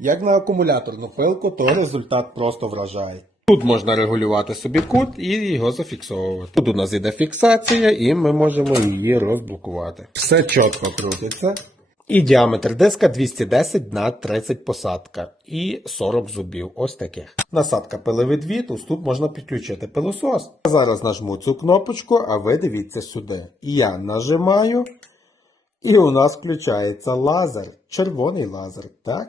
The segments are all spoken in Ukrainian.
Як на акумуляторну пилку, то результат просто вражає. Тут можна регулювати собі кут і його зафіксовувати. Тут у нас іде фіксація, і ми можемо її розблокувати. Все чітко крутиться. І діаметр диска 210 на 30 посадка і 40 зубів. Ось таких. Насадка пилевідвід, ось тут можна підключити пилосос. Зараз нажму цю кнопочку, а ви дивіться сюди. Я нажимаю, і у нас включається лазер, червоний лазер, так?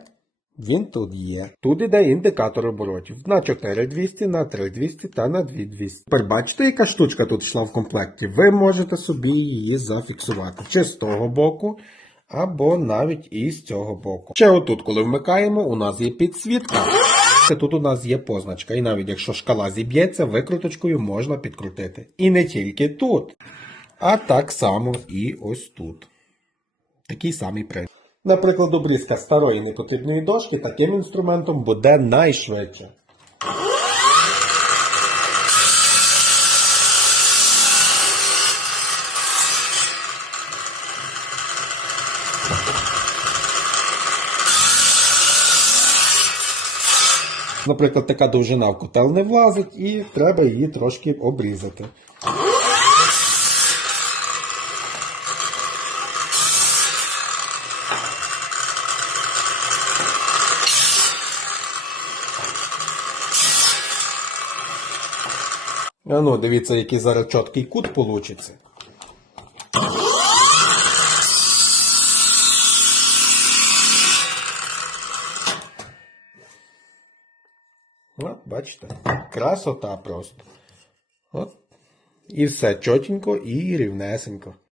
Він тут є. Тут іде індикатор оборотів на 4200, на 3200 та на 2200. Тепер бачите, яка штучка тут йшла в комплекті? Ви можете собі її зафіксувати чи з того боку, або навіть і з цього боку. Ще отут, коли вмикаємо, у нас є підсвітка. Тут у нас є позначка, і навіть якщо шкала зіб'ється, викруточкою можна підкрутити. І не тільки тут, а так само і ось тут. Такий самий принцип. Наприклад, обрізка старої непотрібної дошки таким інструментом буде найшвидше. Наприклад, така довжина в котел не влазить і треба її трошки обрізати. А ну, дивіться, який зараз чіткий кут получиться. От, бачите, красота просто. От. І все чотенько і рівнесенько.